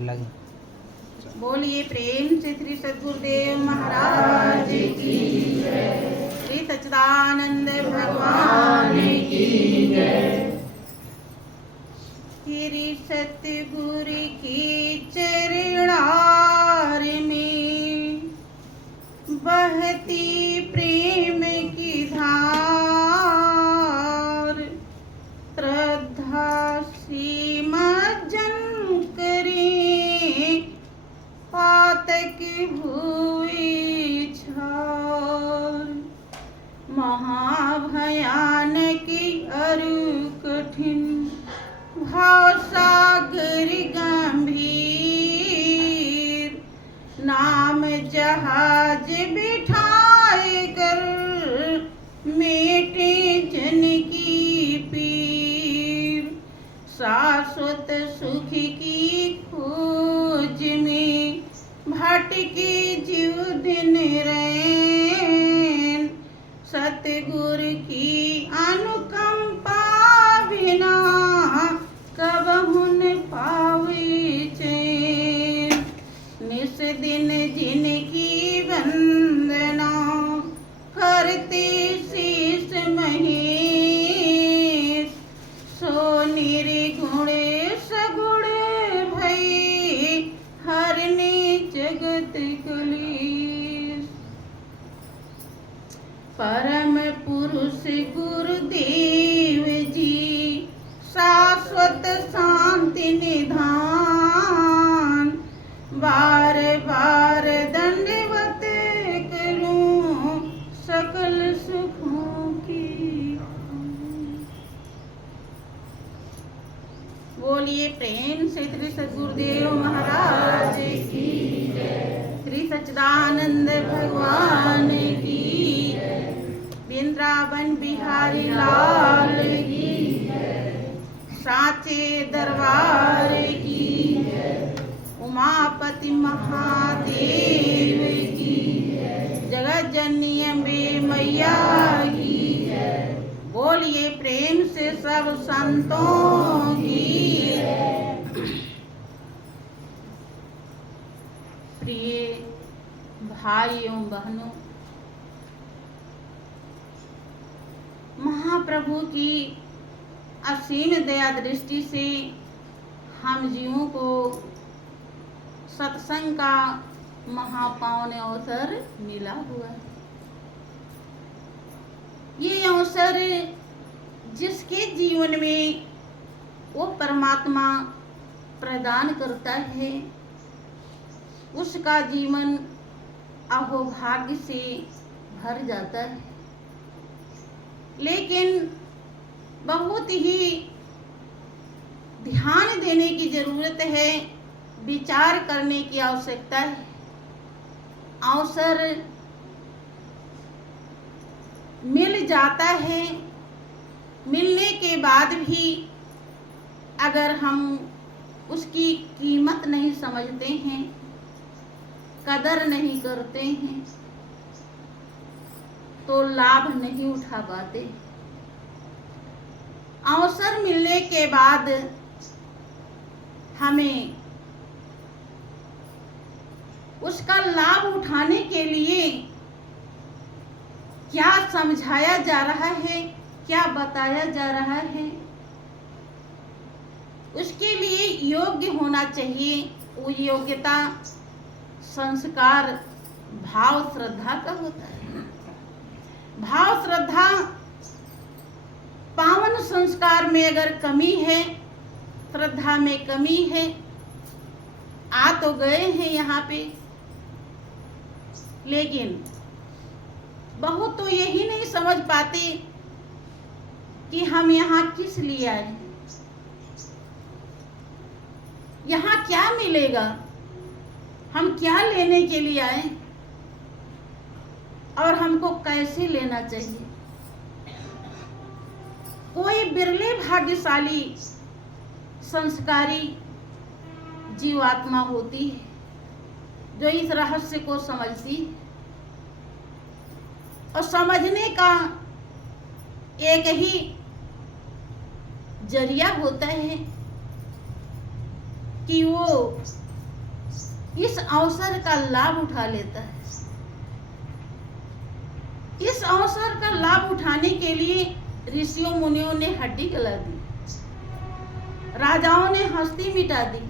लगे। बोलिए प्रेम से श्री सद्गुरुदेव महाराज की जय, श्री सच्चिदानंद भगवान की जय। श्री सतगुरु की चरणार में बहती प्रेम की धार, श्रद्धा श्रीमज्जन करें पातक हुई छार। महाभयानक अरु कठिन भावसागर गंभीर, नाम जहाज बिठाए कर मेटे जन की पीर। शाश्वत सुख की खोज में भटके जीव दिन रैन, सतगुरु की अनुकंपा बिना कबहु न पावे चैन। निस दिन जिनकी वंदना करते शीस महेश, सो निर्गुण सगुण भई हरने जगत कलेश। परम पुरुष गुरुदेव जी शाश्वत शांति निधान, बार बार दंडवत करूं सकल सुखों की। बोलिए प्रेम से श्री सद्गुरुदेव महाराज की जय, श्री सच्चिदानंद भगवान की जय, वृंदावन बिहारी लाल की जय, साचे दरबार की जय, उमापति महादेव की जय, जगत जननी अम्बे मैया की जय। बोलिए प्रेम से सब संतों की जय। प्रिय भाइयों बहनों, महाप्रभु की असीम दया दृष्टि से हम जीवों को सत्संग का महापावन अवसर मिला हुआ है। ये अवसर जिसके जीवन में वो परमात्मा प्रदान करता है, उसका जीवन अहोभाग्य से भर जाता है। लेकिन बहुत ही ध्यान देने की जरूरत है, विचार करने की आवश्यकता है। अवसर मिल जाता है, मिलने के बाद भी अगर हम उसकी कीमत नहीं समझते हैं, कदर नहीं करते हैं, तो लाभ नहीं उठा पाते। अवसर मिलने के बाद हमें उसका लाभ उठाने के लिए क्या समझाया जा रहा है, क्या बताया जा रहा है, उसके लिए योग्य होना चाहिए। वो योग्यता संस्कार भाव श्रद्धा का होता है। भाव श्रद्धा पावन संस्कार में अगर कमी है, श्रद्धा में कमी है, आ तो गए हैं यहाँ पे, लेकिन बहुत तो यही नहीं समझ पाते कि हम यहाँ किस लिए आए हैं, यहाँ क्या मिलेगा, हम क्या लेने के लिए आए और हमको कैसे लेना चाहिए। कोई बिरले भाग्यशाली संस्कारी जीवात्मा होती है जो इस रहस्य को समझती है, और समझने का एक ही जरिया होता है कि वो इस अवसर का लाभ उठा लेता है। इस अवसर का लाभ उठाने के लिए ऋषियों मुनियों ने हड्डी गला दी, राजाओं ने हस्ती मिटा दी।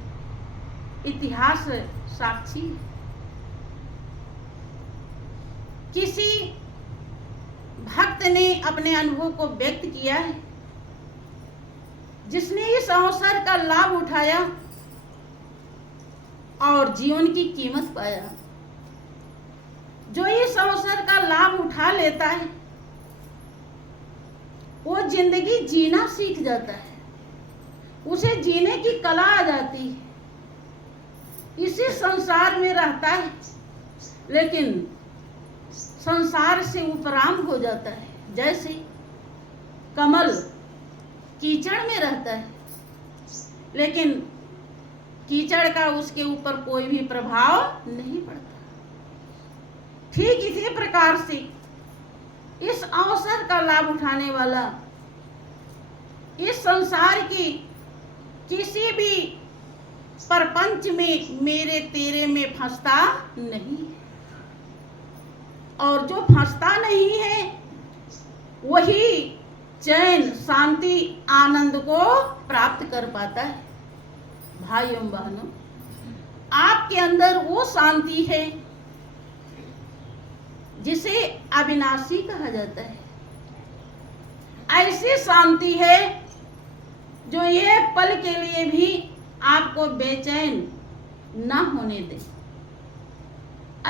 इतिहास साक्षी है। किसी भक्त ने अपने अनुभव को व्यक्त किया है, जिसने इस अवसर का लाभ उठाया और जीवन की कीमत पाया। जो इस अवसर का लाभ उठा लेता है वो जिंदगी जीना सीख जाता है, उसे जीने की कला आ जाती है। इसी संसार में रहता है लेकिन संसार से उपराम हो जाता है। जैसे कमल कीचड़ में रहता है लेकिन कीचड़ का उसके ऊपर कोई भी प्रभाव नहीं पड़ता। ठीक इसी प्रकार से इस अवसर का लाभ उठाने वाला इस संसार की किसी भी परपंच में मेरे तेरे में फंसता नहीं है, और जो फंसता नहीं है वही चैन, शांति, आनंद को प्राप्त कर पाता है। भाइयों बहनों, आपके अंदर वो शांति है जिसे अविनाशी कहा जाता है। ऐसी शांति है जो ये पल के लिए भी आपको बेचैन ना होने दे।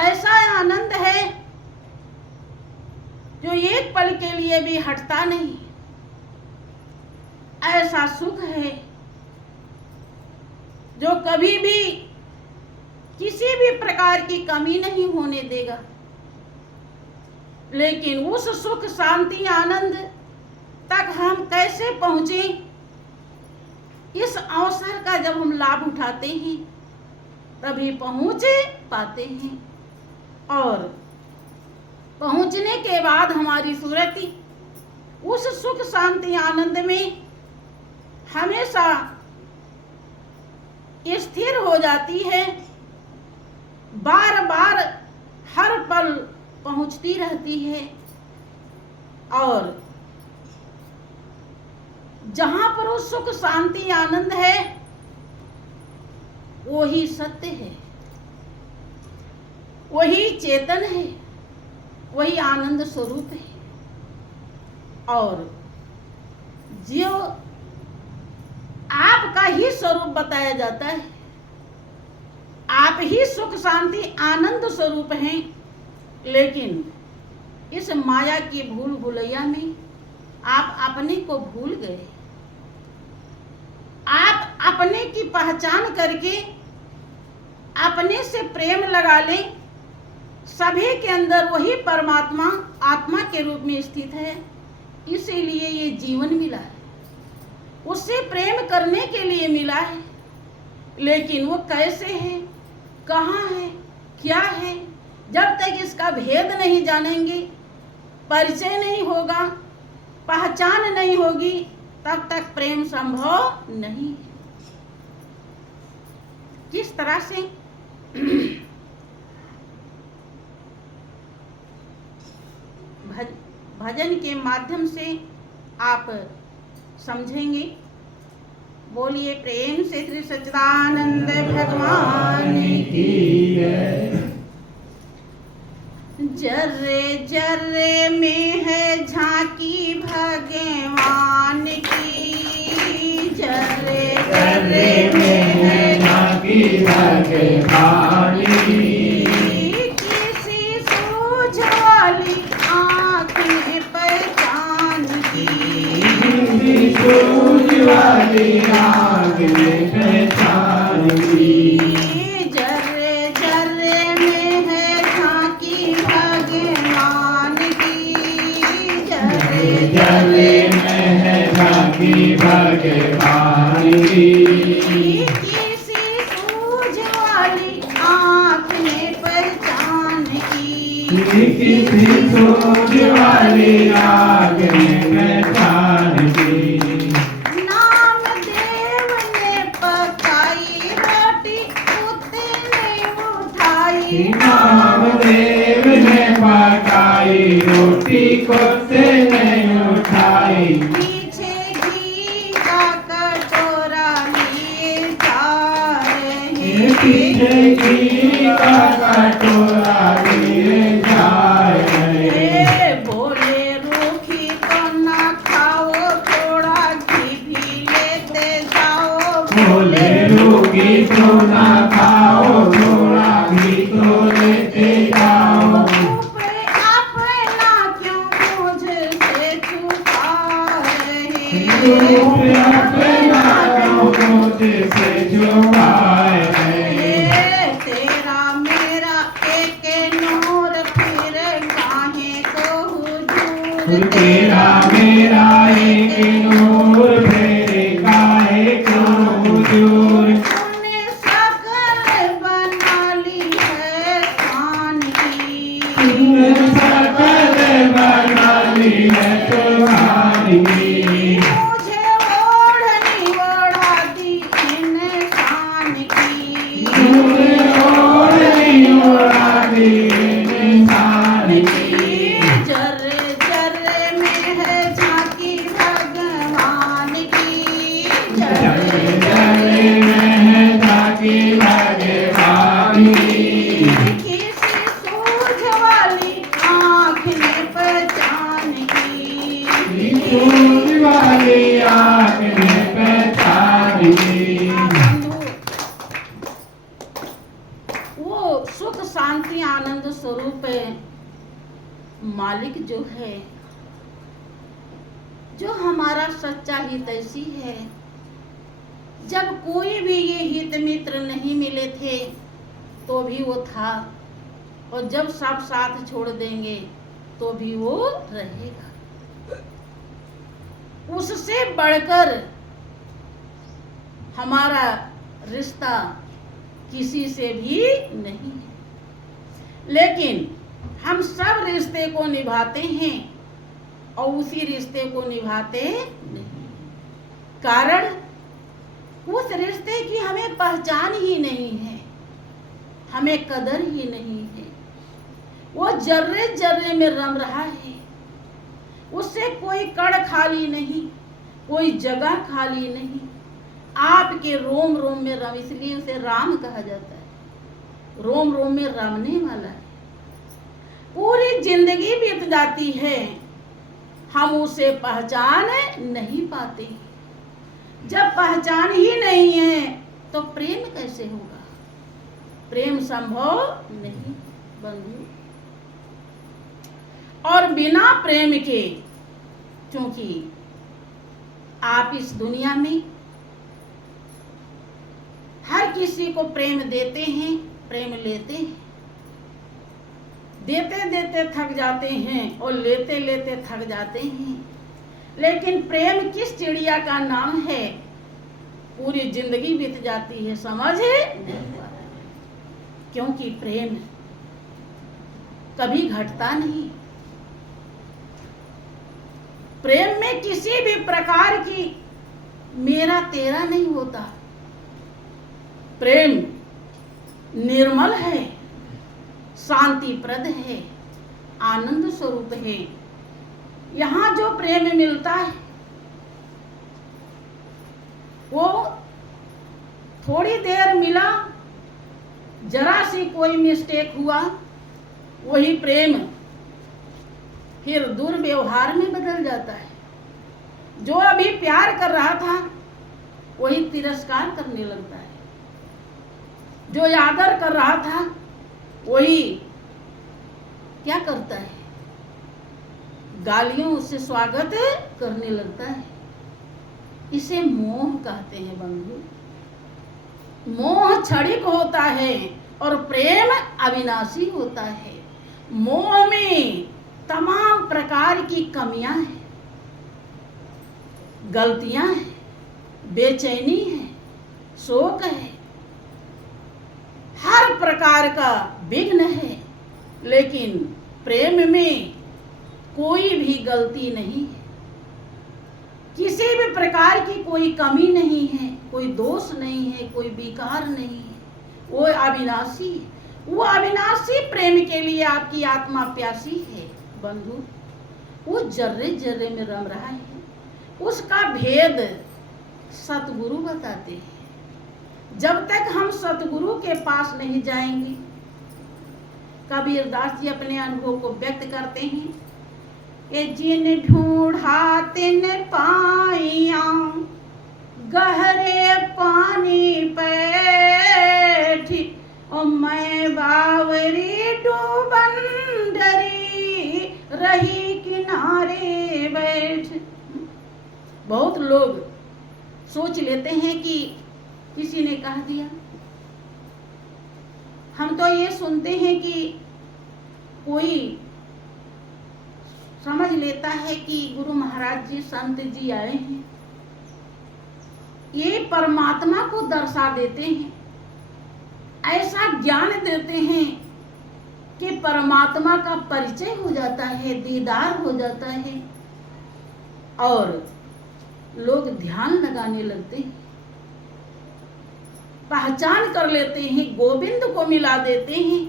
ऐसा आनंद है जो एक पल के लिए भी हटता नहीं। ऐसा सुख है जो कभी भी किसी भी प्रकार की कमी नहीं होने देगा। लेकिन उस सुख, शांति, आनंद तक हम कैसे पहुंचे? इस अवसर का जब हम लाभ उठाते हैं तभी पहुंच पाते हैं, और पहुंचने के बाद हमारी सुरति उस सुख, शांति, आनंद में हमेशा स्थिर हो जाती है। बार बार हर पल पहुंचती रहती है, और जहां पर वो सुख, शांति, आनंद है वही सत्य है, वही चेतन है, वही आनंद स्वरूप है। और जो आपका ही स्वरूप बताया जाता है, आप ही सुख, शांति, आनंद स्वरूप हैं। लेकिन इस माया की भूल भुलैया में आप अपने को भूल गए। आप अपने की पहचान करके अपने से प्रेम लगा लें। सभी के अंदर वही परमात्मा आत्मा के रूप में स्थित है, इसीलिए ये जीवन मिला है, उससे प्रेम करने के लिए मिला है। लेकिन वो कैसे है, कहाँ है, क्या है, जब तक इसका भेद नहीं जानेंगे, परिचय नहीं होगा, पहचान नहीं होगी, तब तक प्रेम संभव नहीं है। किस तरह से भजन के माध्यम से आप समझेंगे। बोलिए प्रेम से श्री सच्चिदानंद भगवान की जय। जर्रे जर्रे में है झांकी भगवान की, जर्रे जर्रे में है झांकी भगवान की। किसी सूझ वाली आँख में पहचान की, किसी सूझ वाली आँख में पहचान की। जर्रे जर्रे में है झांकी भगवान की, जर्रे जर्रे में है झांकी भगवान की। किसी सूझ वाली आँख में पहचान की, किसी सूझ वाली आँख में पहचान की। नाम देव ने पकाई रोटी, उतने वो नामदेव ने पकाई, रोटी कुत्ते ने उठाई। पीछे घी का कटोरा लिए जा रहे, पीछे घी का कटोरा लिए जा रहे। बोले रूखी तो ना खाओ, थोड़ा घी भी लेते जाओ। बोले रूखी तो ना खाओ, थोड़ा घी तो लेते जाओ। अपना क्यों मुझसे छुपा रहे, अपना क्यों मुझसे छुपाए रहे। तेरा मेरा एक नूर, फिर काहे को हुजूर। तेरा मेरा एक नूर, मेरे काहे को हुजूर। तूने शकल बना ली है खान की, तूने शकल बना ली है तुम्हारी। मुझे ओढ़नी ओढ़ा दी इंसान की, तूने ओढ़नी उड़ा दी इंसान की। जर्रे जर्रे में है झांकी भगवान की, जर्रे जर्रे में है झांकी भगवान की। किसी सूझ वाली आँख ने पहचान की, सूझ वाली आँख ने पहचान की। वो सुख शांति आनंद स्वरूप मालिक जो है, जो हमारा सच्चा हितैषी है। जब कोई भी ये हित मित्र नहीं मिले थे तो भी वो था, और जब सब साथ छोड़ देंगे तो भी वो रहेगा। उससे बढ़कर हमारा रिश्ता किसी से भी नहीं है। लेकिन हम सब रिश्ते को निभाते हैं और उसी रिश्ते को निभाते नहीं, कारण उस रिश्ते की हमें पहचान ही नहीं है, हमें कदर ही नहीं है। वो जर्रे जर्रे में रम रहा है, उससे कोई कड़ खाली नहीं, कोई जगह खाली नहीं। आपके रोम रोम में रम, इसलिए उसे राम कहा जाता है, रोम रोम में रमने वाला है। पूरी जिंदगी बीत जाती है, हम उसे पहचान नहीं पाते। जब पहचान ही नहीं है तो प्रेम कैसे होगा? प्रेम संभव नहीं बंधु। और बिना प्रेम के, क्योंकि आप इस दुनिया में हर किसी को प्रेम देते हैं, प्रेम लेते हैं, देते देते थक जाते हैं और लेते लेते थक जाते हैं। लेकिन प्रेम किस चिड़िया का नाम है, पूरी जिंदगी बीत जाती है, समझ नहीं पाता, क्योंकि प्रेम कभी घटता नहीं। प्रेम में किसी भी प्रकार की मेरा तेरा नहीं होता। प्रेम निर्मल है, शांतिप्रद है, आनंद स्वरूप है। यहाँ जो प्रेम मिलता है वो थोड़ी देर मिला, जरा सी कोई मिस्टेक हुआ, वही प्रेम फिर दुर्व्यवहार में बदल जाता है। जो अभी प्यार कर रहा था वही तिरस्कार करने लगता है, जो आदर कर रहा था वही क्या करता है, गालियों से स्वागत करने लगता है। इसे मोह कहते हैं बंधु। मोह क्षणिक होता है और प्रेम अविनाशी होता है। मोह में तमाम प्रकार की कमियां हैं, गलतियां हैं, बेचैनी है, शोक है, हर प्रकार का विघ्न है। लेकिन प्रेम में कोई भी गलती नहीं है, किसी भी प्रकार की कोई कमी नहीं है, कोई दोष नहीं है, कोई विकार नहीं है। वो अविनाशी है, वो अविनाशी प्रेम के लिए आपकी आत्मा प्यासी है बंधु। वो जर्रे जर्रे में रम रहा है, उसका भेद सतगुरु बताते हैं। जब तक हम सतगुरु के पास नहीं जाएंगे, कबीरदास जी अपने अनुभव को व्यक्त करते हैं, ये जिन ढूंढा तिन पाइया गहरे पानी पैठी, और मैं बावरी डूबन डरी रही किनारे बैठ। बहुत लोग सोच लेते हैं कि किसी ने कह दिया। हम तो ये सुनते हैं कि कोई समझ लेता है कि गुरु महाराज जी संत जी आए हैं, ये परमात्मा को दर्शा देते हैं, ऐसा ज्ञान देते हैं कि परमात्मा का परिचय हो जाता है, दीदार हो जाता है और लोग ध्यान लगाने लगते हैं, पहचान कर लेते हैं, गोविंद को मिला देते हैं।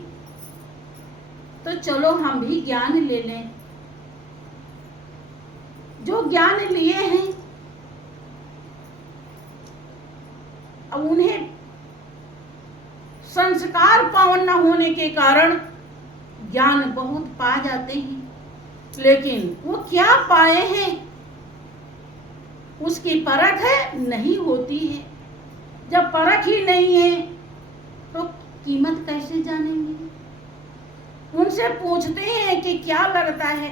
तो चलो हम भी ज्ञान ले लें। जो ज्ञान लिए हैं अब उन्हें संस्कार पावन न होने के कारण ज्ञान बहुत पा जाते हैं, लेकिन वो क्या पाए हैं उसकी परख नहीं होती है। जब परख ही नहीं है तो कीमत कैसे जानेंगे। उनसे पूछते हैं कि क्या लगता है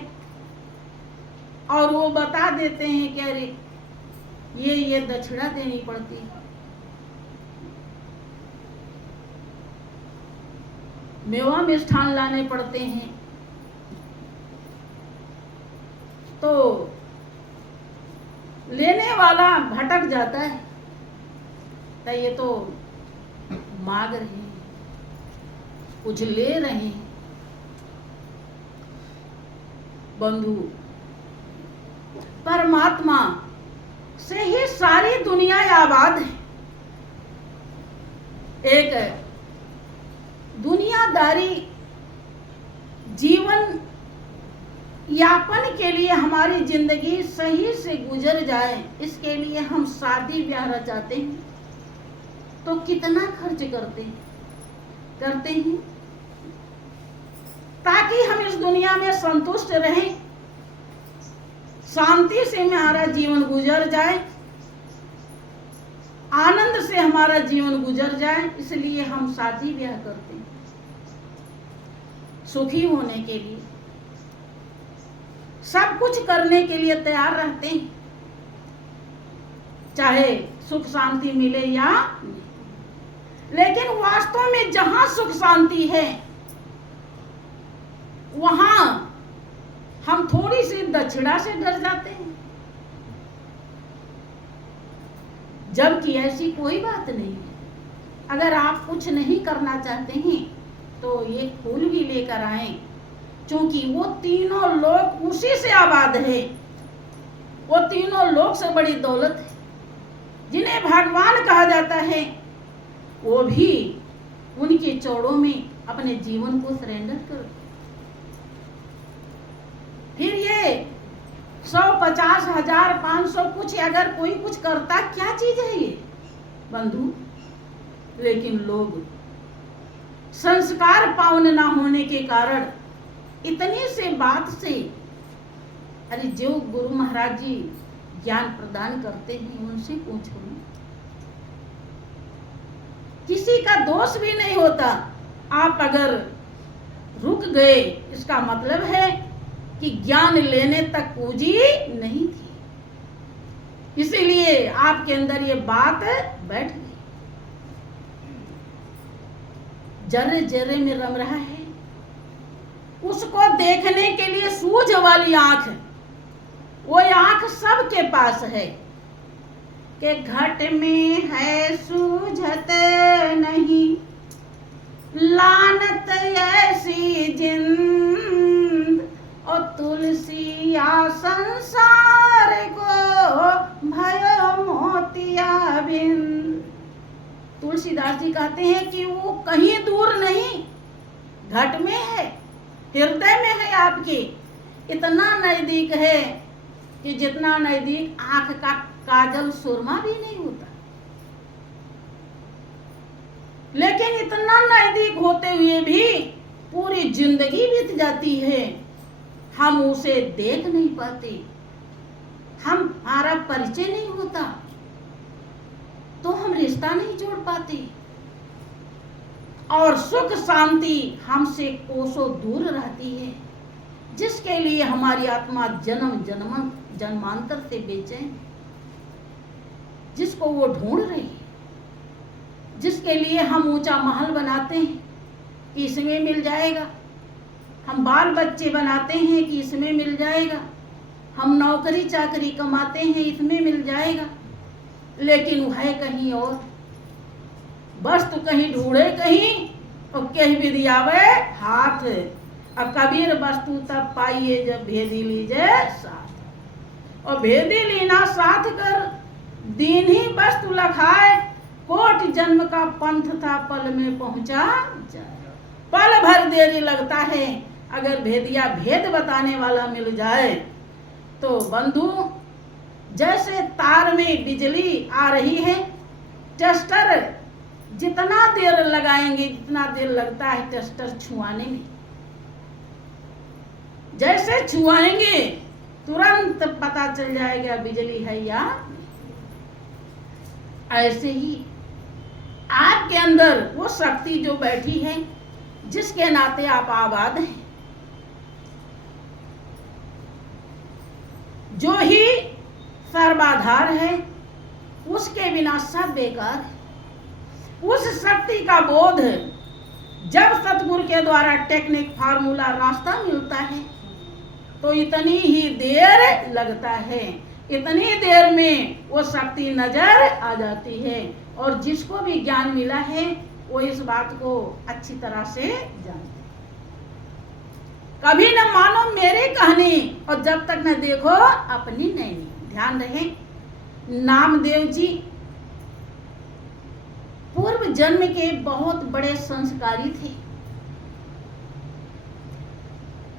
और वो बता देते हैं कि अरे ये दक्षिणा देनी पड़ती है, मेवा मिष्ठान लाने पड़ते हैं। तो लेने वाला भटक जाता है, तो ये तो मांग रहे हैं, कुछ ले रहे हैं। बंधु, परमात्मा से ही सारी दुनिया आबाद है। एक दुनियादारी जीवन यापन के लिए हमारी जिंदगी सही से गुजर जाए, इसके लिए हम शादी ब्याह रचाते हैं तो कितना खर्च करते हैं ताकि हम इस दुनिया में संतुष्ट रहें, शांति से हमारा जीवन गुजर जाए, आनंद से हमारा जीवन गुजर जाए। इसलिए हम शादी ब्याह करते हैं, सुखी होने के लिए, सब कुछ करने के लिए तैयार रहते हैं, चाहे सुख शांति मिले या नहीं। लेकिन वास्तव में जहां सुख शांति है वहां हम थोड़ी सी दक्षिणा से डर जाते हैं, जबकि ऐसी कोई बात नहीं है। अगर आप कुछ नहीं करना चाहते हैं तो ये फूल भी लेकर आएं, क्योंकि वो तीनों लोग उसी से आबाद है। वो तीनों लोग से बड़ी दौलत है, जिन्हें भगवान कहा जाता है, वो भी उनके चौड़ों में अपने जीवन को सरेंडर कर। फिर ये 100, 50, 1000, 500 कुछ अगर कोई कुछ करता, क्या चीज है ये बंधु। लेकिन लोग संस्कार पावन ना होने के कारण इतनी से बात से, अरे जो गुरु महाराज जी ज्ञान प्रदान करते हैं उनसे पूछो, किसी का दोष भी नहीं होता। आप अगर रुक गए, इसका मतलब है कि ज्ञान लेने तक पूंजी नहीं थी, इसीलिए आपके अंदर ये बात बैठ गई। जर्रे जर्रे में रम रहा है, उसको देखने के लिए सूझ वाली आंख, वो आंख सबके पास है कि घट में है सूझत नहीं, लानत ऐसी जिंद, और तुलसी या संसार को भयो मोतिया बिंद। तुलसीदास जी कहते हैं कि वो कहीं दूर नहीं, घट में है, हृदय में है आपके, इतना नजदीक है कि जितना नजदीक आंख का काजल सुरमा भी नहीं होता। लेकिन इतना नजदीक होते हुए भी पूरी जिंदगी बीत जाती है, हम उसे देख नहीं पाते, हमारा परिचय नहीं होता, तो हम रिश्ता नहीं जोड़ पाते और सुख शांति हमसे कोसों दूर रहती है, जिसके लिए हमारी आत्मा जन्म जन्मांतर से बेचैन, जिसको वो ढूंढ रही है, जिसके लिए हम ऊंचा महल बनाते हैं कि इसमें मिल जाएगा, हम बाल बच्चे बनाते हैं कि इसमें मिल जाएगा, हम नौकरी चाकरी कमाते हैं इसमें मिल जाएगा, लेकिन वह है कहीं और, वस्तु कहीं ढूंढे कहीं और कहीं भी दियावे हाथ। अब कबीर वस्तु तब पाइए जब भेदी लीजे साथ, और भेदी लीना साथ कर दीन ही वस्तु लखाए, कोट जन्म का पंथ था पल में पहुंचा जाए। पल भर देरी लगता है, अगर भेदिया भेद बताने वाला मिल जाए तो बंधु जैसे तार में बिजली आ रही है, टेस्टर जितना देर लगाएंगे जितना देर लगता है टेस्टर छुआने में, जैसे छुआएंगे तुरंत पता चल जाएगा बिजली है या नहीं। ऐसे ही आपके अंदर वो शक्ति जो बैठी है, जिसके नाते आप आबाद हैं, जो ही सर्वाधार है, उसके बिना सब बेकार है। उस शक्ति का बोध जब सतगुरु के द्वारा टेक्निक फार्मूला रास्ता मिलता है तो इतनी ही देर लगता है, इतनी देर में वो शक्ति नजर आ जाती है, और जिसको भी ज्ञान मिला है वो इस बात को अच्छी तरह से जानते। कभी न मानो मेरी कहानी और जब तक न देखो अपनी नैनी। ध्यान रहे, नामदेव जी पूर्व जन्म के बहुत बड़े संस्कारी थे,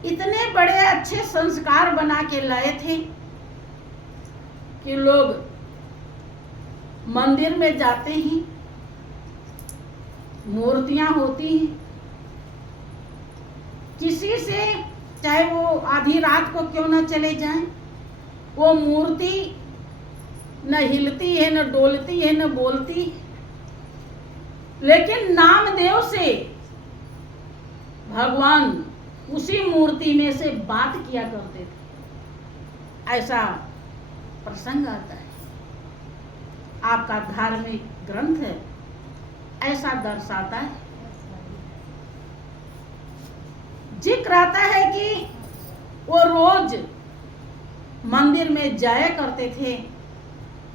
इतने बड़े अच्छे संस्कार बना के लाए थे कि लोग मंदिर में जाते हैं, मूर्तियां होती हैं, किसी से चाहे वो आधी रात को क्यों न चले जाएं, वो मूर्ति न हिलती है, न डोलती है, न बोलती है, लेकिन नामदेव से भगवान उसी मूर्ति में से बात किया करते थे। ऐसा प्रसंग आता है, आपका धार्मिक ग्रंथ ऐसा दर्शाता है। जिक्र आता है कि वो रोज मंदिर में जाया करते थे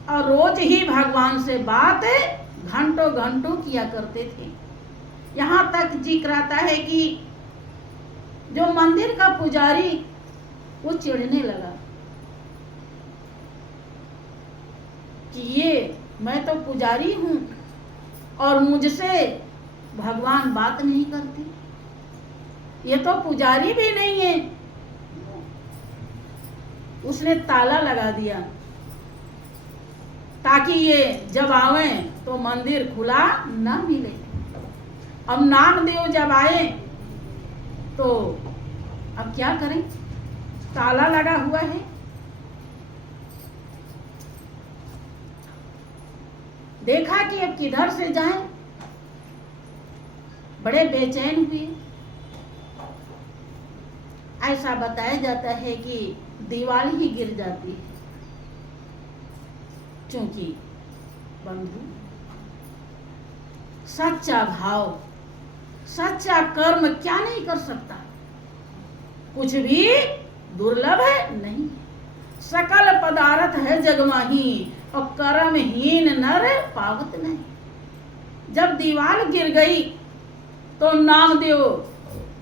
और रोज ही भगवान से बात घंटों घंटों किया करते थे। यहाँ तक जिक्र आता है कि जो मंदिर का पुजारी वो चिढ़ने लगा कि ये मैं तो पुजारी हूँ और मुझसे भगवान बात नहीं करते, ये तो पुजारी भी नहीं है। उसने ताला लगा दिया ताकि ये जब आवे तो मंदिर खुला न मिले। अब नामदेव जब आए तो अब क्या करें, ताला लगा हुआ है। देखा कि अब किधर से जाएं, बड़े बेचैन हुए। ऐसा बताया जाता है कि दीवार ही गिर जाती है, क्योंकि बंधु सच्चा भाव सच्चा कर्म क्या नहीं कर सकता, कुछ भी दुर्लभ है नहीं। सकल पदार्थ है जगमाही और कर्महीन नर पावत नहीं। जब दीवार गिर गई तो नामदेव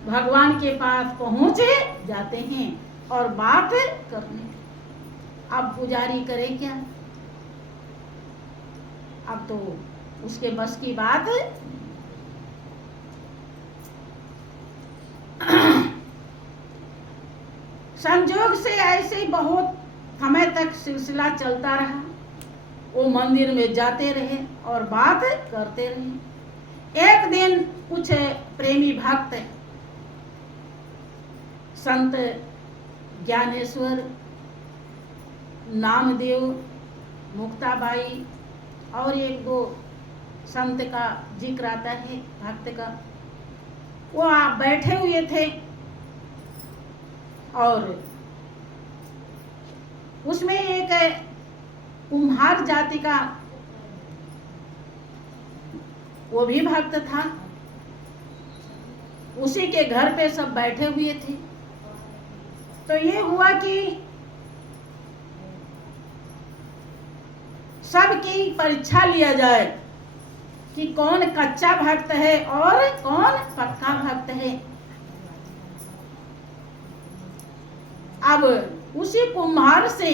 भगवान के पास पहुंचे जाते हैं और बात करने। अब पुजारी करे क्या, अब तो उसके बस की बात। संजोग से ऐसे ही बहुत समय तक सिलसिला चलता रहा। वो मंदिर में जाते रहे और बात करते रहे। एक दिन कुछ प्रेमी भक्त संत ज्ञानेश्वर, नामदेव, मुक्ताबाई और एक दो संत का जिक्र आता है भक्त का, वो आप बैठे हुए थे और उसमें एक कुम्हार जाति का वो भी भक्त था। उसी के घर पे सब बैठे हुए थे। तो ये हुआ कि सबकी परीक्षा लिया जाए कि कौन कच्चा भक्त है और कौन पक्का भक्त है। अब उसी कुम्हार से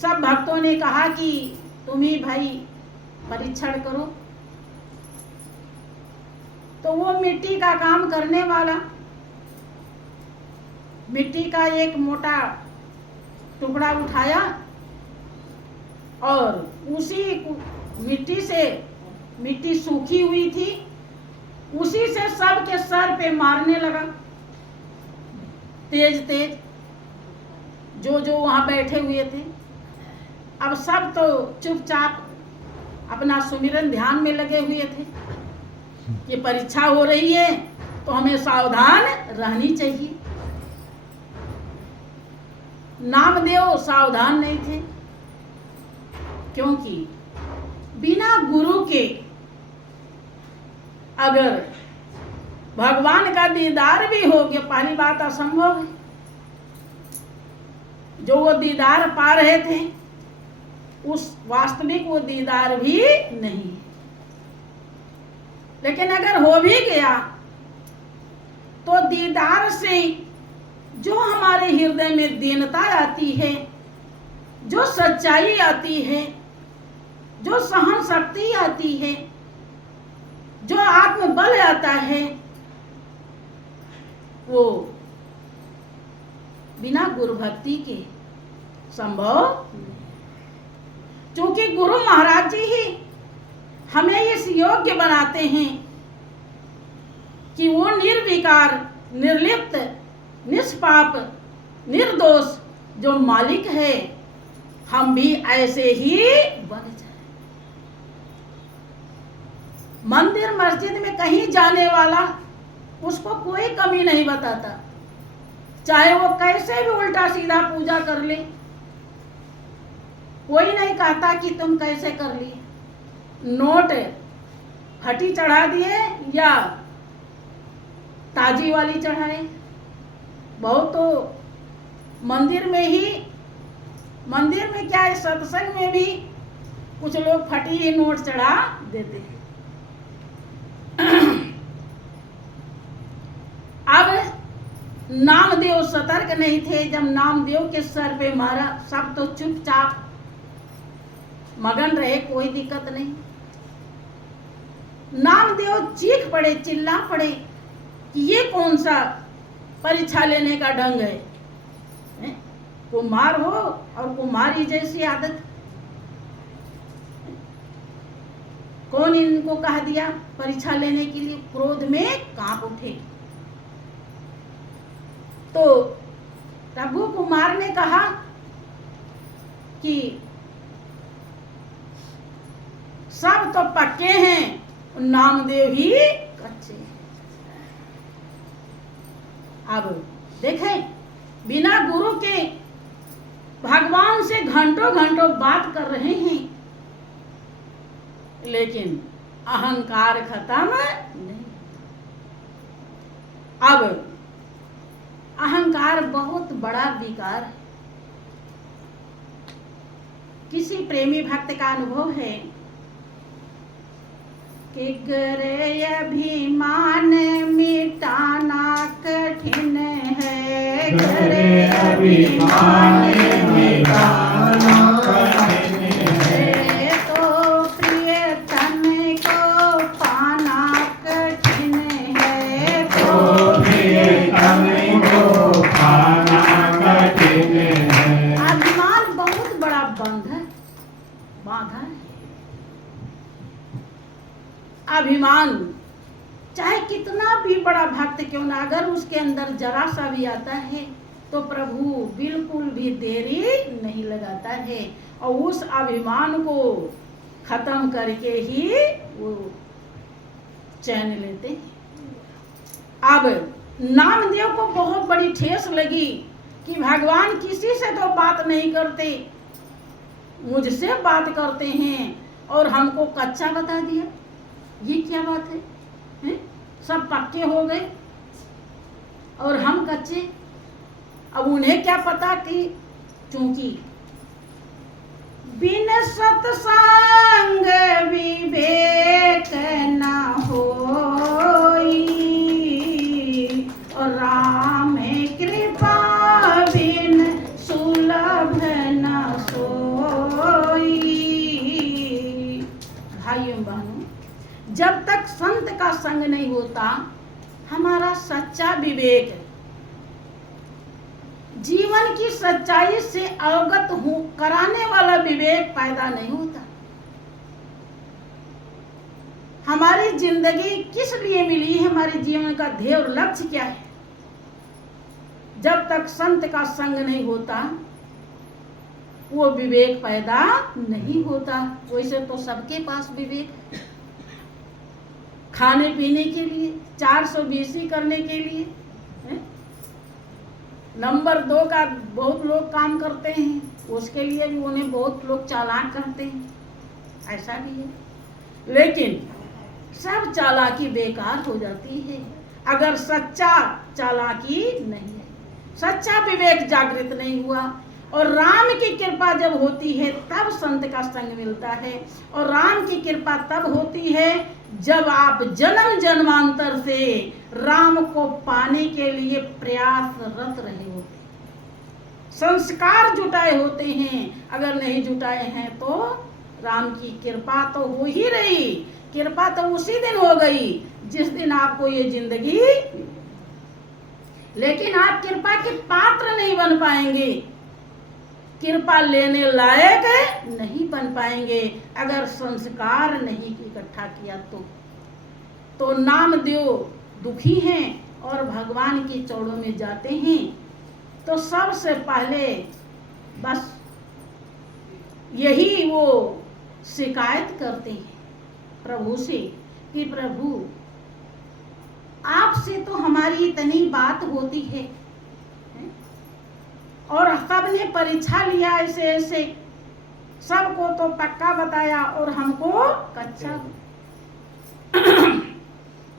सब भक्तों ने कहा कि तुम ही भाई परीक्षण करो। तो वो मिट्टी का काम करने वाला मिट्टी का एक मोटा टुकड़ा उठाया और उसी मिट्टी से, मिट्टी सूखी हुई थी, उसी से सबके सर पे मारने लगा तेज तेज, जो जो वहां बैठे हुए थे। अब सब तो चुपचाप अपना सुमिरन ध्यान में लगे हुए थे कि परीक्षा हो रही है तो हमें सावधान रहनी चाहिए। नामदेव सावधान नहीं थे, क्योंकि बिना गुरु के अगर भगवान का दीदार भी हो गया, पहली बात असंभव है। जो वो दीदार पा रहे थे उस वास्तविक वो दीदार भी नहीं। लेकिन अगर हो भी गया तो दीदार से जो हमारे हृदय में दीनता आती है, जो सच्चाई आती है, जो सहन शक्ति आती है, जो आत्मबल आता है, वो बिना गुरु भक्ति के संभव। क्योंकि गुरु महाराज जी ही हमें इस योग्य बनाते हैं कि वो निर्विकार, निर्लिप्त, निष्पाप, निर्दोष जो मालिक है, हम भी ऐसे ही बन जाए। मंदिर मस्जिद में कहीं जाने वाला उसको कोई कमी नहीं बताता, चाहे वो कैसे भी उल्टा सीधा पूजा कर ले, कोई नहीं कहता कि तुम कैसे कर लिए। नोट फटी चढ़ा दिए या ताजी वाली चढ़ाए। बहुत तो मंदिर में क्या है, सत्संग में भी कुछ लोग फटी ही नोट चढ़ा देते हैं। अब नामदेव सतर्क नहीं थे। जब नामदेव के सर पे मारा, सब तो चुपचाप मगन रहे, कोई दिक्कत नहीं। नामदेव चीख पड़े, चिल्ला पड़े कि ये कौन सा परीक्षा लेने का ढंग है? कुम्हार हो और कुम्हारी जैसी आदत, कौन इनको कह दिया परीक्षा लेने के लिए? क्रोध में कांप उठे। तो रघु कुमार ने कहा कि सब तो पक्के हैं, नामदेव ही कच्चे हैं। अब देखें, बिना गुरु के भगवान से घंटों घंटों बात कर रहे हैं, लेकिन अहंकार खत्म नहीं। अब अहंकार बहुत बड़ा विकार है। किसी प्रेमी भक्त का अनुभव है कि गरे अभिमान मिटाना कठिन है, गरे अभिमान मिटाना कठिन है, तो प्रिय तन को पाना कठिन है, तो प्रिय तन को पाना अभिमान, चाहे कितना भी बड़ा भक्त क्यों ना, अगर उसके अंदर जरा सा भी आता है तो प्रभु बिल्कुल भी देरी नहीं लगाता है और उस अभिमान को खत्म करके ही वो चैन लेते हैं। अब नामदेव को बहुत बड़ी ठेस लगी कि भगवान किसी से तो बात नहीं करते, मुझसे बात करते हैं और हमको कच्चा बता दिया। ये क्या बात है, हैं? सब पक्के हो गए और हम कच्चे। अब उन्हें क्या पता कि चूंकि बिन सत्संग विवेक न होई और राम कृपा बिन सुलभ न सोई। भाइयों बहनों, जब तक संत का संग नहीं होता, हमारा सच्चा विवेक, जीवन की सच्चाई से अवगत हो कराने वाला विवेक पैदा नहीं होता। हमारी जिंदगी किस लिए मिली है, हमारे जीवन का ध्येय और लक्ष्य क्या है, जब तक संत का संग नहीं होता वो विवेक पैदा नहीं होता। वैसे तो सबके पास विवेक, खाने पीने के लिए, 420 करने के लिए, नंबर 2 का बहुत लोग काम करते हैं, उसके लिए भी उन्हें बहुत लोग चालाक कहते हैं, ऐसा भी है। लेकिन सब चालाकी बेकार हो जाती है अगर सच्चा चालाकी नहीं है, सच्चा विवेक जागृत नहीं हुआ। और राम की कृपा जब होती है तब संत का संग मिलता है, और राम की कृपा तब होती है जब आप जन्म जन्मांतर से राम को पाने के लिए प्रयासरत रहे होते, संस्कार जुटाए होते हैं। अगर नहीं जुटाए हैं तो राम की कृपा तो हो ही रही, कृपा तो उसी दिन हो गई जिस दिन आपको ये जिंदगी, लेकिन आप कृपा के पात्र नहीं बन पाएंगे, कृपा लेने लायक नहीं बन पाएंगे अगर संस्कार नहीं इकट्ठा किया तो नामदेव दुखी हैं और भगवान के चौड़ों में जाते हैं तो सबसे पहले बस यही वो शिकायत करते हैं प्रभु से कि प्रभु आपसे तो हमारी इतनी बात होती है और सबने परीक्षा लिया, ऐसे ऐसे सबको तो पक्का बताया और हमको कच्चा।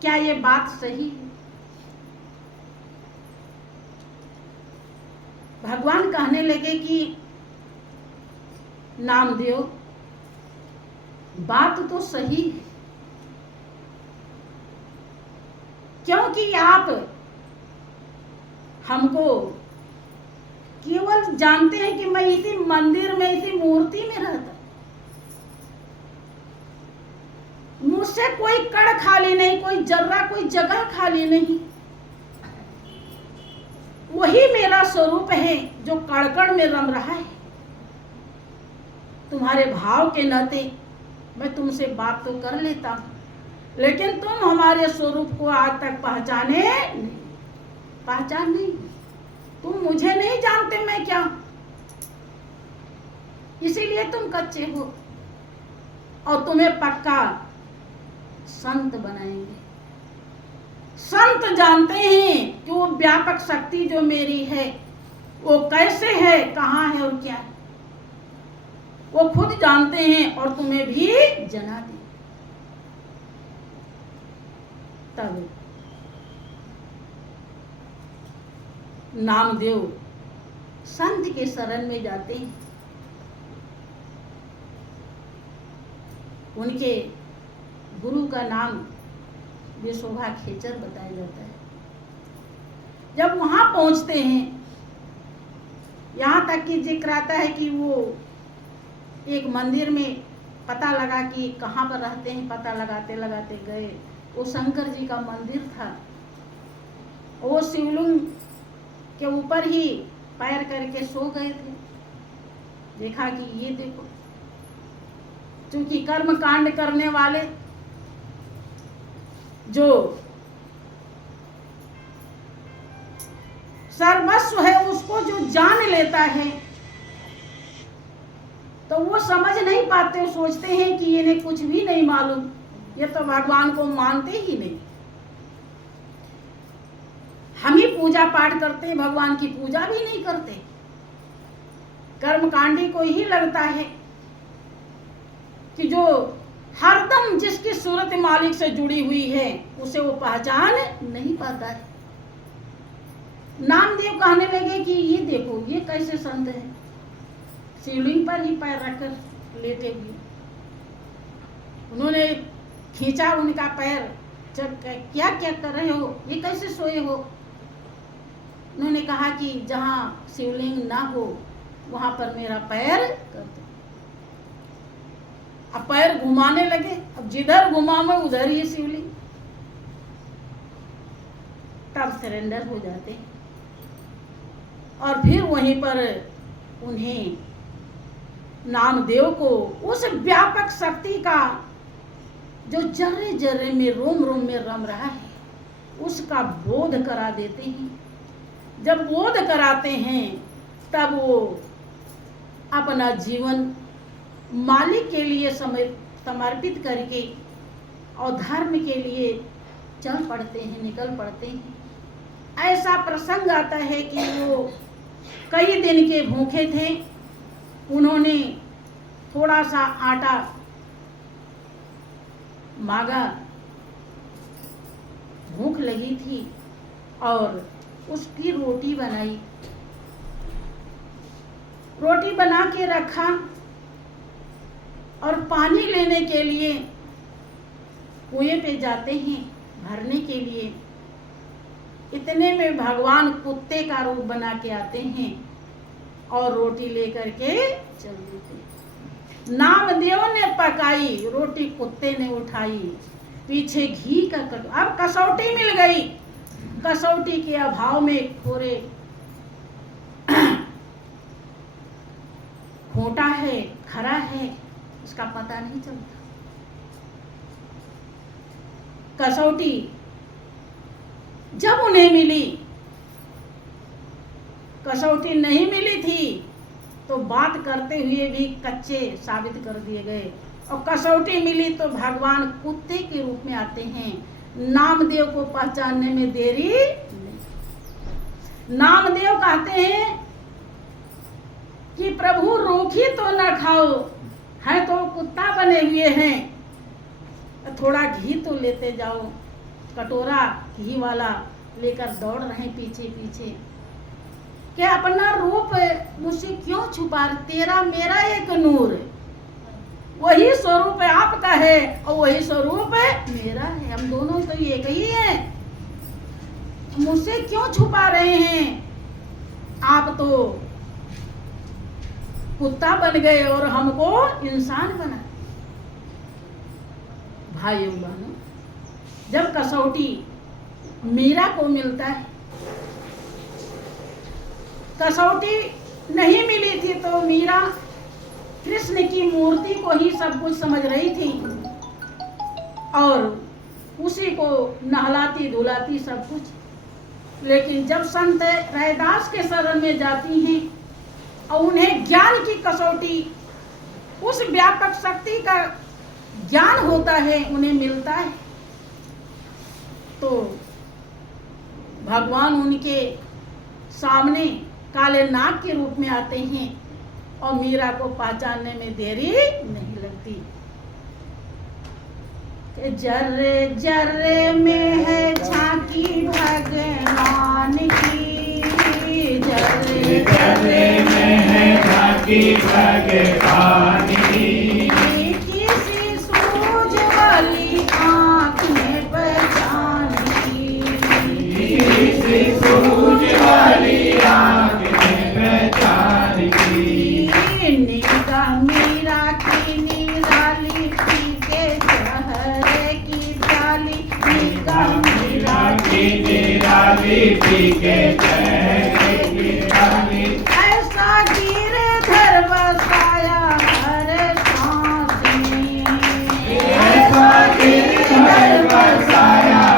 क्या ये बात सही है? भगवान कहने लगे कि नामदेव बात तो सही है, क्योंकि आप हमको केवल जानते हैं कि मैं इसी मंदिर में, इसी मूर्ति में रहता, मुझसे कोई कड़ खाली नहीं, कोई जर्रा, कोई जगह खाली नहीं। वही मेरा स्वरूप है जो कड़कड़ में रम रहा है। तुम्हारे भाव के नाते मैं तुमसे बात तो कर लेता हूं, लेकिन तुम हमारे स्वरूप को आज तक पहचान नहीं, तुम मुझे नहीं जानते मैं क्या, इसीलिए तुम कच्चे हो और तुम्हें पक्का संत बनाएंगे। संत जानते हैं कि वो व्यापक शक्ति जो मेरी है वो कैसे है, कहाँ है और क्या है, वो खुद जानते हैं और तुम्हें भी जना दे। तब नामदेव संत के शरण में जाते हैं। उनके गुरु का नाम विशोभा खेचर बताया जाता है। जब वहां पहुंचते हैं, यहाँ तक कि जिक्र आता है कि वो एक मंदिर में पता लगा कि कहाँ पर रहते हैं, पता लगाते लगाते गए, वो शंकर जी का मंदिर था। वो शिवलिंग के ऊपर ही पैर करके सो गए थे। देखा कि ये देखो, क्योंकि कर्म कांड करने वाले जो सर्वस्व है उसको जो जान लेता है तो वो समझ नहीं पाते, सोचते हैं कि इन्हें कुछ भी नहीं मालूम, ये तो भगवान को मानते ही नहीं। हम ही पूजा पाठ करते हैं, भगवान की पूजा भी नहीं करते। कर्मकांडी को ही लगता है कि जो हरदम जिसकी सूरत मालिक से जुड़ी हुई है उसे वो पहचान नहीं पाता है। नामदेव कहने लगे कि ये देखो ये कैसे संत है, शिवलिंग पर ही पैर रखकर लेटे हुए। उन्होंने खींचा उनका पैर, क्या क्या कर रहे हो, ये कैसे सोए हो। उन्होंने कहा कि जहाँ शिवलिंग ना हो वहां पर मेरा पैर कर दो। अब पैर घुमाने लगे, अब जिधर घुमावे उधर ही शिवलिंग, तब सरेंडर हो जाते और फिर वहीं पर उन्हें नामदेव को उस व्यापक शक्ति का जो जर्रे जर्रे में रोम रोम में रम रहा है उसका बोध करा देते हैं। जब बोध कराते हैं तब वो अपना जीवन मालिक के लिए समर्पित करके और धर्म के लिए चल पड़ते हैं, निकल पड़ते हैं। ऐसा प्रसंग आता है कि वो कई दिन के भूखे थे, उन्होंने थोड़ा सा आटा मांगा, भूख लगी थी और उसकी रोटी बनाई, रोटी बना के रखा और पानी लेने के लिए कुएं पे जाते हैं भरने के लिए। इतने में भगवान कुत्ते का रूप बना के आते हैं और रोटी लेकर के चल देते। नामदेव ने पकाई रोटी, कुत्ते ने उठाई, पीछे घी का अब कसौटी मिल गई। कसौटी के अभाव में थोड़े खोटा है, खरा है, उसका पता नहीं चलता। कसौटी जब उन्हें मिली, कसौटी नहीं मिली थी तो बात करते हुए भी कच्चे साबित कर दिए गए, और कसौटी मिली तो भगवान कुत्ते के रूप में आते हैं। नामदेव को पहचानने में देरी नहीं। नामदेव कहते हैं कि प्रभु रोकी तो न खाओ, है तो कुत्ता बने हुए हैं, थोड़ा घी तो लेते जाओ। कटोरा घी वाला लेकर दौड़ रहे पीछे पीछे कि अपना रूप मुझसे क्यों छुपा, तेरा मेरा एक नूर, वही स्वरूप आपका है और वही स्वरूप मेरा है, हम दोनों तो एक ही हैं, मुझसे क्यों छुपा रहे हैं। आप तो कुत्ता बन गए और हमको इंसान बना। भाइयों बहनों, जब कसौटी मीरा को मिलता है, कसौटी नहीं मिली थी तो मीरा कृष्ण की मूर्ति को ही सब कुछ समझ रही थी और उसी को नहलाती धुलाती सब कुछ। लेकिन जब संत रैदास के शरण में जाती हैं और उन्हें ज्ञान की कसौटी, उस व्यापक शक्ति का ज्ञान होता है, उन्हें मिलता है, तो भगवान उनके सामने काले नाग के रूप में आते हैं और मीरा को पहचानने में देरी नहीं लगती। जर्रे जर्रे में है झांकी भगवान की, जर्रे जर्रे में है झांकी भगवान की, किसी सूझ वाली आँख में पहचान की, किसी सूझ वाली आँख में पहचान की। निगाह मीरा की निराली पीके जहरे की प्याली, निगाह मीरा की निराली पीके जहरे की प्याली, ऐसा गिरधर बसाया हर सांस में, ऐसा गिरधर बसाया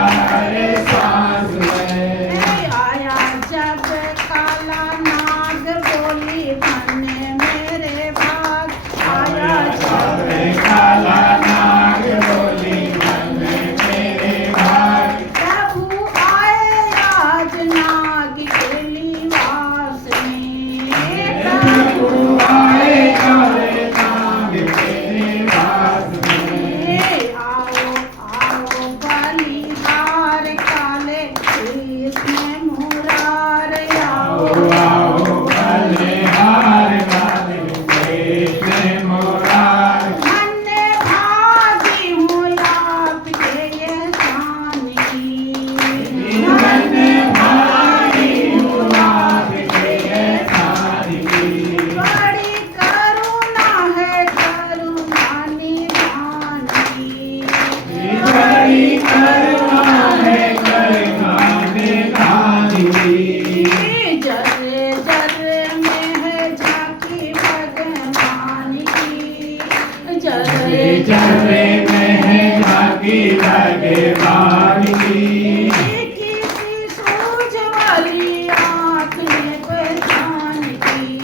बार की, किसी सूझ वाली आँख ने पहचान की,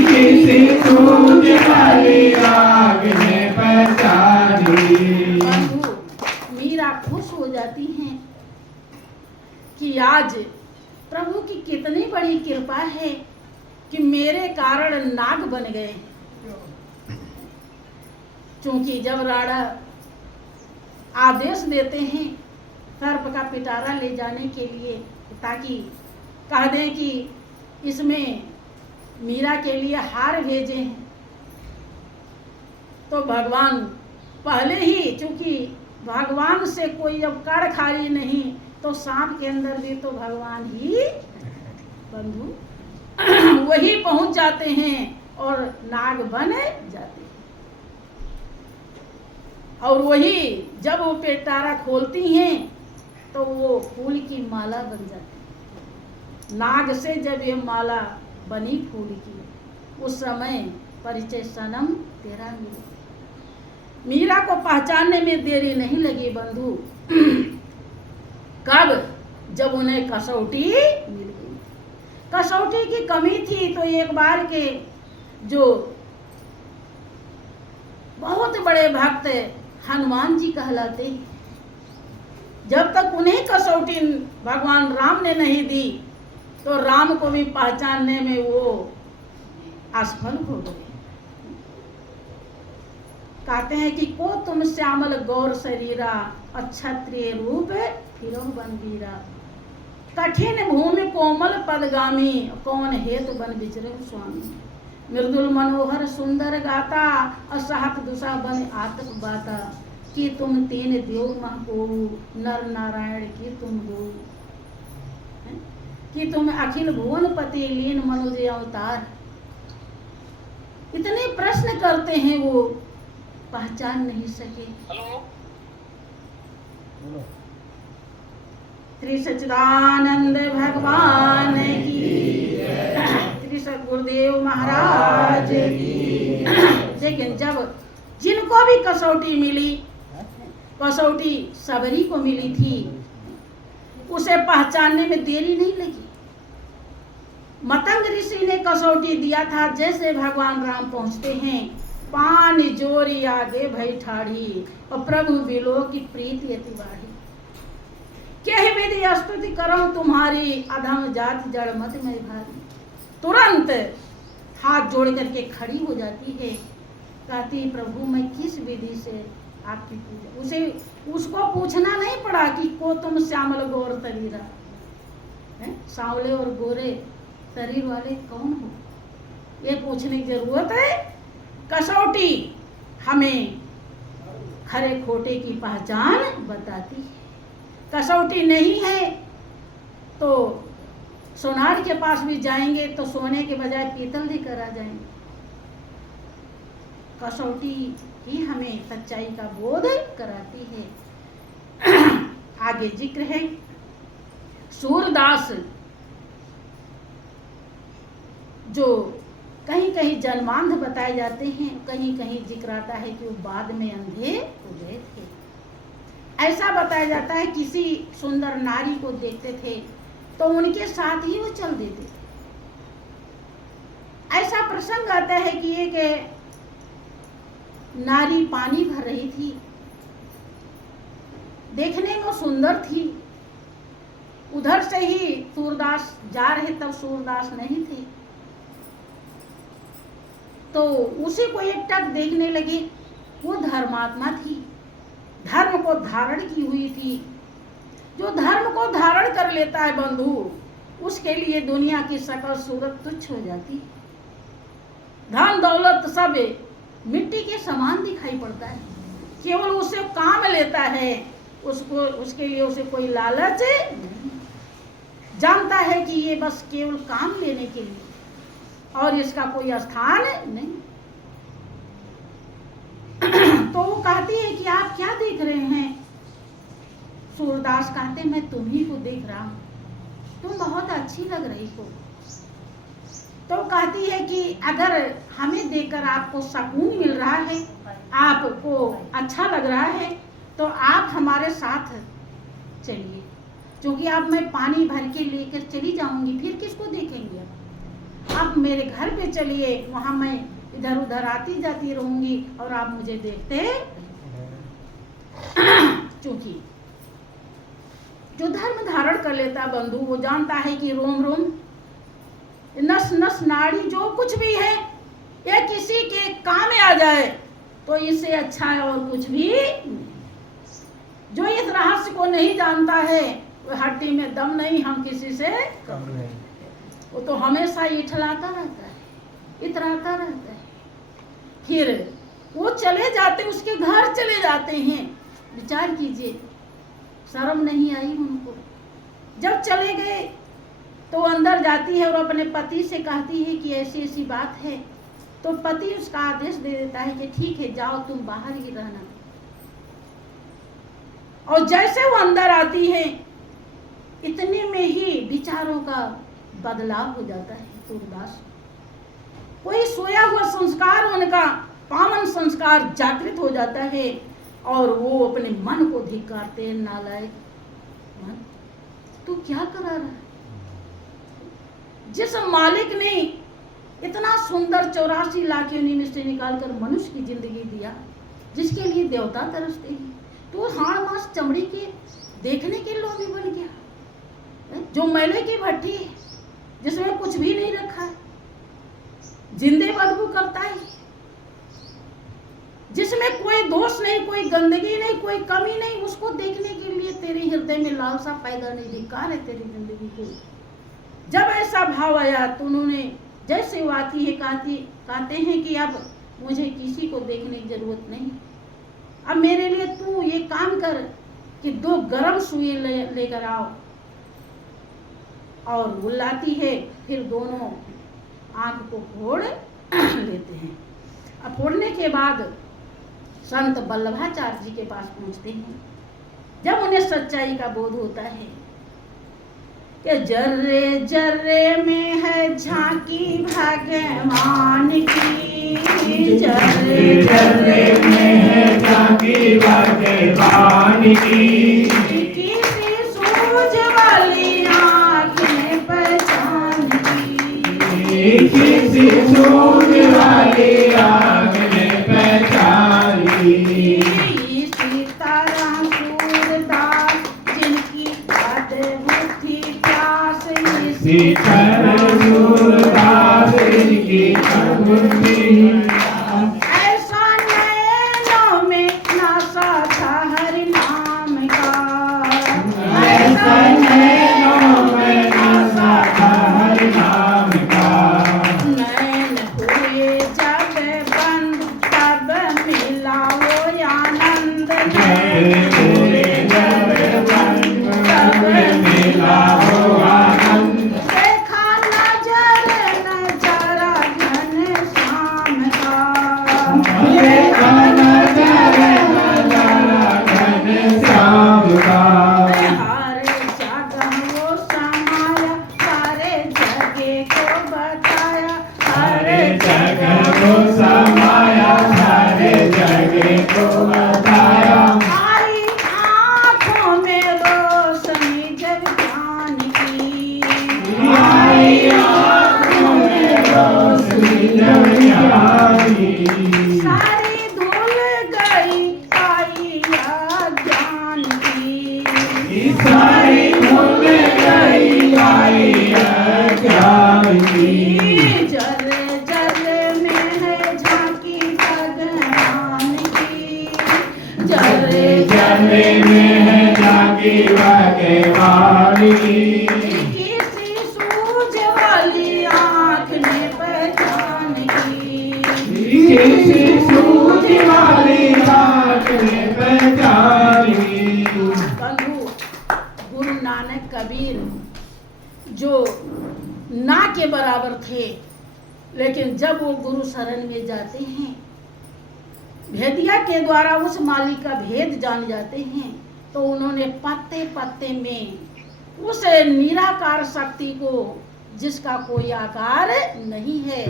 किसी सूझ वाली आँख ने पहचानी। बंधु मीरा खुश हो जाती हैं कि आज प्रभु की कितनी बड़ी कृपा है कि मेरे कारण नाग बन गए। क्योंकि जब राणा आदेश देते हैं सर्प का पिटारा ले जाने के लिए, ताकि कह दें कि इसमें मीरा के लिए हार भेजे हैं, तो भगवान पहले ही, चूंकि भगवान से कोई जब कड़खारी नहीं तो सांप के अंदर भी तो भगवान ही बंधु वही पहुंच जाते हैं और नाग बन जाते हैं। और वही जब वो पिटारा खोलती हैं तो वो फूल की माला बन जाती है। नाग से जब ये माला बनी फूल की, उस समय परिचय सनम तेरा मिला। मीरा को पहचानने में देरी नहीं लगी बंधु। कब? जब उन्हें कसौटी मिल गई। कसौटी की कमी थी तो एक बार के जो बहुत बड़े भक्त हनुमान जी कहलाते, जब तक उन्हें कसौटी भगवान राम ने नहीं दी तो राम को भी पहचानने में वो असफल हो गए। कहते हैं कि को तुम श्यामल गौर शरीरा, अक्षत्रिय रूप फिरो बनवीरा, कठिन भूमि कोमल पदगामी, कौन हेतु बन विचरे स्वामी, मृदुल मनोहर सुंदर गाता, असहत दुसा बन आतप बाता, कि तुम तीन देव महको, नर नारायण की तुम दो, कि तुम अखिल भुवन पति लीन मनुज अवतार। इतने प्रश्न करते हैं वो, पहचान नहीं सके। श्री सच्चिदानंद भगवान की, श्री सद्गुरुदेव महाराज की। लेकिन जब जिनको भी कसौटी मिली, कसौटी सबरी को मिली थी, उसे पहचानने में देरी नहीं लगी। मतंग ऋषि ने कसौटी दिया था, जैसे भगवान राम पहुंचते हैं, पान जोरी आगे भई ठाढ़ी, और प्रभु बिलो की प्रीति अति बाढ़ी, कह विधि स्तुति करो तुम्हारी, अधम जाति जड़ मत में भारी। तुरंत हाथ जोड़ करके खड़ी हो जाती है, कहती प्रभु मैं किस विधि से आपकी पूजा। उसे उसको पूछना नहीं पड़ा कि को तुम श्यामल गौर शरीरा, सांवले और गोरे शरीर वाले कौन हो, ये पूछने की जरूरत है। कसौटी हमें खरे खोटे की पहचान बताती है। कसौटी नहीं है तो सोनार के पास भी जाएंगे तो सोने के बजाय पीतल लेकर आ जाएंगे। कसौटी ही हमें सच्चाई का बोध कराती है। आगे जिक्र है, सूरदास जो कहीं कहीं जन्मांध बताए जाते हैं, कहीं कहीं जिक्र आता है कि वो बाद में अंधे हो गए थे। ऐसा बताया जाता है किसी सुंदर नारी को देखते थे तो उनके साथ ही वो चल देते थे। ऐसा प्रसंग आता है कि एक नारी पानी भर रही थी, देखने में सुंदर थी। उधर से ही सूरदास जा रहे, तब सूरदास नहीं थे, तो उसी को एकटक देखने लगे। वो धर्मात्मा थी, धर्म को धारण की हुई थी। जो धर्म को धारण कर लेता है बंधु, उसके लिए दुनिया की सकल सूरत तुच्छ हो जाती। धन दौलत सब मिट्टी के समान दिखाई पड़ता है, केवल उसे काम लेता है, उसको उसके लिए उसे कोई लालच नहीं। जानता है कि ये बस केवल काम लेने के लिए और इसका कोई स्थान नहीं। तो वो कहती है कि आप क्या देख रहे हैं? सूरदास कहते मैं तुम्ही को देख रहा हूं, तुम बहुत अच्छी लग रही हो। तो कहती है कि अगर हमें देखकर आपको सुकून मिल रहा है, आपको अच्छा लग रहा है, तो आप हमारे साथ चलिए, क्योंकि अब मैं पानी भर के लेकर चली जाऊंगी, फिर किसको देखेंगे? आप मेरे घर पे चलिए, वहां मैं इधर उधर आती जाती रहूंगी और आप मुझे देखते क्योंकि जो धर्म धारण कर लेता बंधु, वो जानता है कि रोम रोम, नस नस नाड़ी जो कुछ भी है, ये किसी के काम में आ जाए तो इससे अच्छा है और कुछ भी नहीं। जो इस रहस्य को नहीं जानता है, वो हड्डी में दम नहीं, हम किसी से कम नहीं, वो तो हमेशा इठलाता रहता है, इतराता रहता है। फिर वो चले जाते, उसके घर चले जाते हैं। विचार कीजिए, शर्म नहीं आई उनको? जब चले गए तो अंदर जाती है और अपने पति से कहती है कि ऐसी ऐसी बात है। तो पति उसका आदेश दे देता है कि ठीक है, जाओ तुम बाहर ही रहना। और जैसे वो अंदर आती है, इतने में ही विचारों का बदलाव हो जाता है। सूरदास, कोई सोया हुआ संस्कार, उनका पावन संस्कार जागृत हो जाता है और वो अपने मन को धिक्कारते हैं। नालायक मन, तू क्या करा रहा है? जिस मालिक ने इतना सुंदर 84 लाख योनि में से निकालकर मनुष्य की जिंदगी दिया, जिसके लिए देवता तरसते हैं, तो हाड़ मांस चमड़ी के देखने के लोभी बन गया। जो मैले की भट्टी है, जिसमें कुछ भी नहीं रखा है, जिंदे बदबू करता है, जिसमें कोई दोष नहीं, कोई गंदगी नहीं, कोई कमी नहीं, उसको देखने के लिए तेरे हृदय में लालसा पैदा नहीं, धिक्कार है तेरी जिंदगी को। जब ऐसा भाव आया तो उन्होंने, जैसे वो आती है, कहते हैं कि अब मुझे किसी को देखने की जरूरत नहीं, अब मेरे लिए तू ये काम कर कि 2 गरम सुई लेकर आओ। और वो लाती है, फिर दोनों आंख को फोड़ लेते हैं। अब फोड़ने के बाद संत वल्लभाचार्य जी के पास पहुंचते हैं। जब उन्हें सच्चाई का बोध होता है कि जर्रे जर्रे में है झांकी भगवान की, जर्रे जर्रे में है झांकी भगवान की, किसी सूझ वाली आँख ने पहचान की, किसी सूझ वाली आँख ने पहचान की। सीताराम सूरदास जिनकी अद्भुत प्यास, सीताराम सूरदास जिनकी अद्भुत ऐसा नैनों में नासा था हरि नाम का, ऐसा नैनों में नासा था हरि नाम का। नैन हुए जब बंद तब मिला वो आनंद, नैन हुए जब बंद तब मिला वो आनंद, देखा नजर नजारा घनश्याम का, देखा नजारा घनश्याम का। हर जगह वो समाया, सारे जगे को बताया, हर जगह वो समाया, सारे जगह को बताया। आई आँखों में रोशनी जब ज्ञान की, आई आँखों में रोशनी जब ज्ञान की। सारी धुल गई आई अज्ञान की, सारी धुल गई आई अज्ञान की। जर्रे जर्रे में है झांकी भगवान की, जर्रे जर्रे में है झांकी भगवान की। किसी सूझ वाली आँख ने पहचान की, किसी सूझ वाली आँख ने पहचान की। बंधु, गुरु नानक कबीर जो ना के बराबर थे, लेकिन जब वो गुरु शरण में जाते हैं, भेदिया के द्वारा उस मालिक का भेद जान जाते हैं, तो उन्होंने पत्ते पत्ते में उस निराकार शक्ति को, जिसका कोई आकार नहीं है,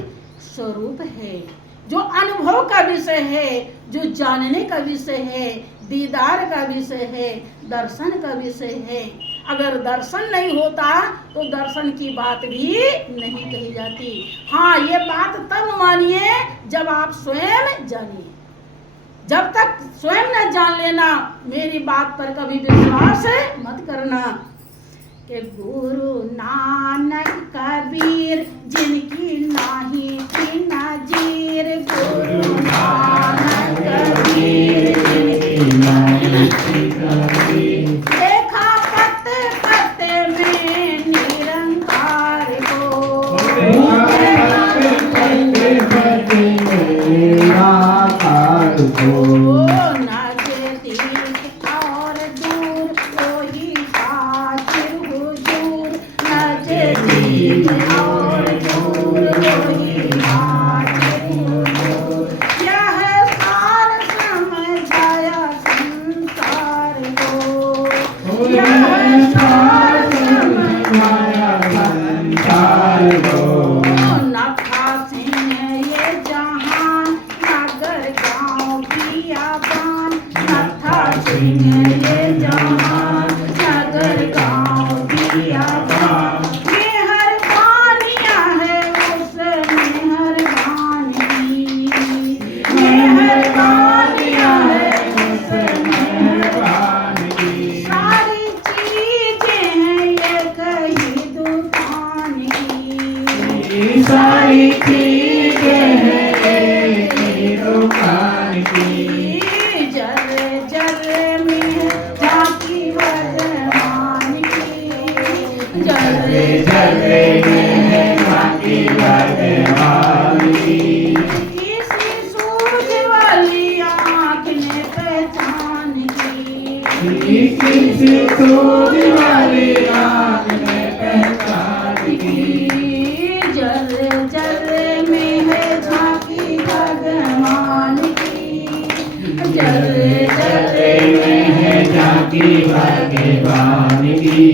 स्वरूप है, जो अनुभव का विषय है, जो जानने का विषय है, दीदार का विषय है, दर्शन का विषय है। अगर दर्शन नहीं होता तो दर्शन की बात भी नहीं कही जाती। हाँ, ये बात तब मानिए जब आप स्वयं जानिए। जब तक स्वयं न जान लेना, मेरी बात पर कभी विश्वास मत करना। कि गुरु नानक कबीर जिनकी नाही थी नजीर, गुरु नानक कबीर जिनकी नाही थी नजीर, देखा पत्ते पत्ते में निरंकार को, पत्ते पत्ते में निराकार को, सारी चीजें हैं दुकान की, जर्रे जर्रे में झांकी वर्धमान की, जर्रे जर्रे में झांकी वर्धमान की, किसी सूझ वाली आँख ने पहचान की, किसी सूझ वाली आँख ने पहचान की, जर्रे जर्रे में है झांकी भगवान की, जर्रे जर्रे में है झांकी भगवान की,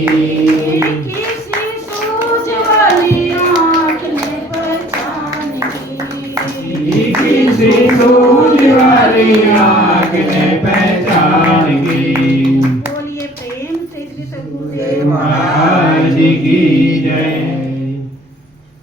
किसी सूझ वाली आँख ने पहचान की, किसी सूझ वाली आँख ने पहचान की। बोलिए प्रेम से श्री सद्गुरुदेव महाराज की जय।